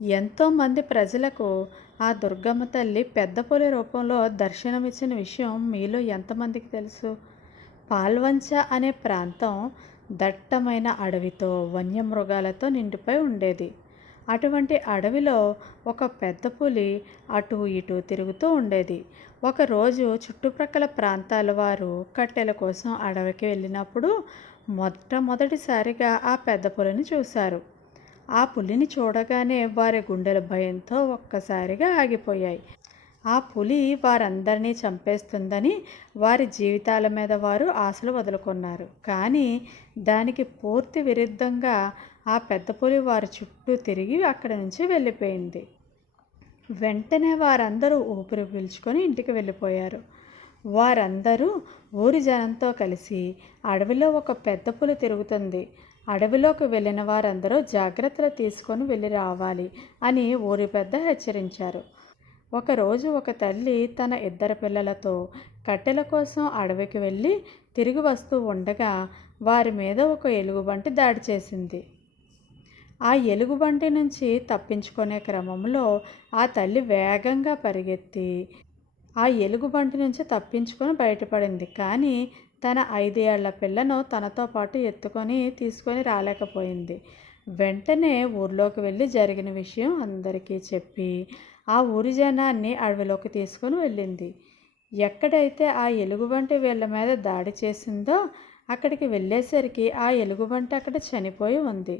ఎంతోమంది ప్రజలకు ఆ దుర్గమ్మ తల్లి పెద్ద పులి రూపంలో దర్శనమిచ్చిన విషయం మీలో ఎంతమందికి తెలుసు? పాల్వంచ అనే ప్రాంతం దట్టమైన అడవితో వన్యమృగాలతో నిండిపోయి ఉండేది. అటువంటి అడవిలో ఒక పెద్ద పులి అటు ఇటు తిరుగుతూ ఉండేది. ఒకరోజు చుట్టుప్రక్కల ప్రాంతాల వారు కట్టెల కోసం అడవికి వెళ్ళినప్పుడు మొట్టమొదటిసారిగా ఆ పెద్ద పులిని చూశారు. ఆ పులిని చూడగానే వారి గుండెల భయంతో ఒక్కసారిగా ఆగిపోయాయి. ఆ పులి వారందరినీ చంపేస్తుందని వారి జీవితాల మీద వారు ఆశలు వదులుకున్నారు. కానీ దానికి పూర్తి విరుద్ధంగా ఆ పెద్ద పులి వారి చుట్టూ తిరిగి అక్కడి నుంచి వెళ్ళిపోయింది. వెంటనే వారందరూ ఊపిరి పీల్చుకొని ఇంటికి వెళ్ళిపోయారు. వారందరూ ఊరి జనంతో కలిసి అడవిలో ఒక పెద్ద పులి తిరుగుతుంది. అడవిలోకి వెళ్ళిన వారందరూ జాగ్రత్తలు తీసుకొని వెళ్ళి రావాలి అని ఊరి పెద్ద హెచ్చరించారు. ఒకరోజు ఒక తల్లి తన ఇద్దరు పిల్లలతో కట్టెల కోసం అడవికి వెళ్ళి తిరిగి వస్తూ ఉండగా వారి మీద ఒక ఎలుగుబంటి దాడి చేసింది. ఆ ఎలుగుబంటి నుంచి తప్పించుకునే క్రమంలో ఆ తల్లి వేగంగా పరిగెత్తి ఆ ఎలుగుబంటి నుంచి తప్పించుకొని బయటపడింది. కానీ తన ఐదేళ్ళ పిల్లను తనతో పాటు ఎత్తుకొని తీసుకొని రాలేకపోయింది. వెంటనే ఊర్లోకి వెళ్ళి జరిగిన విషయం అందరికీ చెప్పి ఆ ఊరి జనాన్ని అడవిలోకి తీసుకొని వెళ్ళింది. ఎక్కడైతే ఆ ఎలుగుబంటి వీళ్ళ మీద దాడి చేసిందో అక్కడికి వెళ్ళేసరికి ఆ ఎలుగుబంటి అక్కడ చనిపోయి ఉంది.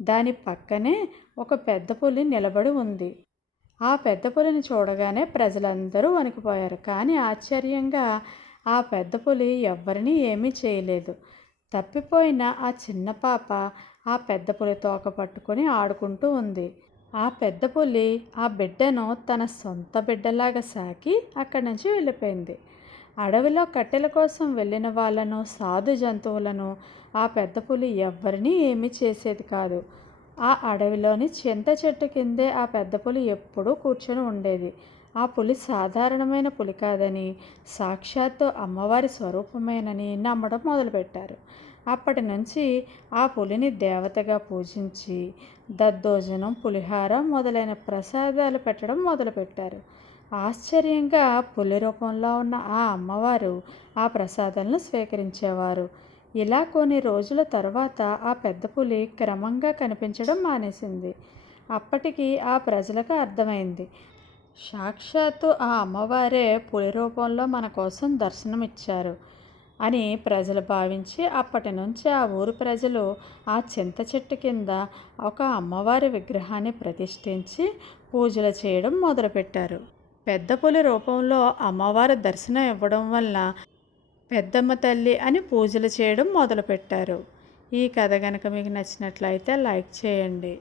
దాని పక్కనే ఒక పెద్ద పులి నిలబడి ఉంది. ఆ పెద్ద పులిని చూడగానే ప్రజలందరూ వణికిపోయారు. కానీ ఆశ్చర్యంగా ఆ పెద్ద పులి ఎవ్వరినీ ఏమీ చేయలేదు. తప్పిపోయిన ఆ చిన్న పాప ఆ పెద్ద పులి తోక పట్టుకొని ఆడుకుంటూ ఉంది. ఆ పెద్ద పులి ఆ బిడ్డను తన సొంత బిడ్డలాగా సాకి అక్కడి నుంచి వెళ్ళిపోయింది. అడవిలో కట్టెల కోసం వెళ్ళిన వాళ్ళను సాధు జంతువులను ఆ పెద్ద పులి ఎవ్వరినీ ఏమీ చేసేది కాదు. ఆ అడవిలోని చింత చెట్టు కిందే ఆ పెద్ద పులి ఎప్పుడూ కూర్చొని ఉండేది. ఆ పులి సాధారణమైన పులి కాదని సాక్షాత్తు అమ్మవారి స్వరూపమేనని నమ్మడం మొదలుపెట్టారు. అప్పటి నుంచి ఆ పులిని దేవతగా పూజించి దద్దోజనం పులిహార మొదలైన ప్రసాదాలు పెట్టడం మొదలుపెట్టారు. ఆశ్చర్యంగా పులి రూపంలో ఉన్న ఆ అమ్మవారు ఆ ప్రసాదాలను స్వీకరించేవారు. ఇలా కొన్ని రోజుల తర్వాత ఆ పెద్ద పులి క్రమంగా కనిపించడం మానేసింది. అప్పటికి ఆ ప్రజలకు అర్థమైంది. సాక్షాత్తు ఆ అమ్మవారే పులి రూపంలో మన కోసం దర్శనమిచ్చారు అని ప్రజలు భావించి అప్పటి నుంచి ఆ ఊరు ప్రజలు ఆ చింత చెట్టు కింద ఒక అమ్మవారి విగ్రహాన్ని ప్రతిష్ఠించి పూజలు చేయడం మొదలుపెట్టారు. పెద్ద పులి రూపంలో అమ్మవారి దర్శనం ఇవ్వడం వల్ల పెద్దమ్మ తల్లి అని పూజలు చేయడం మొదలుపెట్టారు. ఈ కథ కనుక మీకు నచ్చినట్లయితే లైక్ చేయండి.